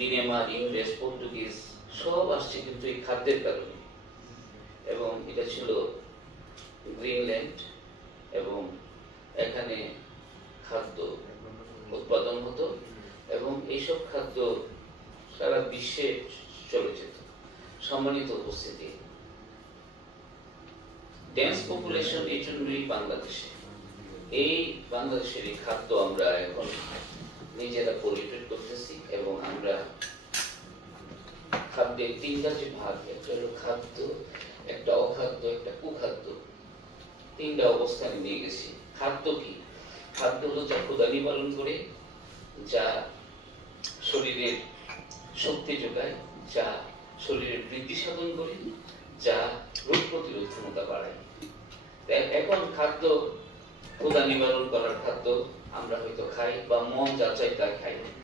ডিনেমার, ইংরেজ, পর্তুগিজ সব আসছে কিন্তু এই খাদ্যের কারণে। এবং এটা ছিল গ্রিনল্যান্ড, এবং এখানে খাদ্য উৎপাদন হতো এবং এইসব খাদ্য সারা বিশ্বে চলে যেত। সম্মানিত উপস্থিতি, ডেন্স পপুলেশন এই জন্যই বাংলাদেশে। এই বাংলাদেশের এই খাদ্য আমরা এখন নিজেরা পলিউটেড করতেছি এবং আমরা খাদ্যের তিনটা যে ভাগ, একটা হলো খাদ্য, একটা অখাদ্য, একটা কুখাদ্য, তিনটা অবস্থানে নিয়ে গেছি। খাদ্য কি? খাদ্য হলো যা ক্ষুধা নিবারণ করে, যা শরীরের শক্তি যোগায়, যা শরীরের বৃদ্ধি সাধন করে, যা রোগ প্রতিরোধ ক্ষমতা বাড়ায়। এখন খাদ্য ক্ষুধা নিবারণ করার খাদ্য আমরা হয়তো খাই বা মন যা চাই তা খাই,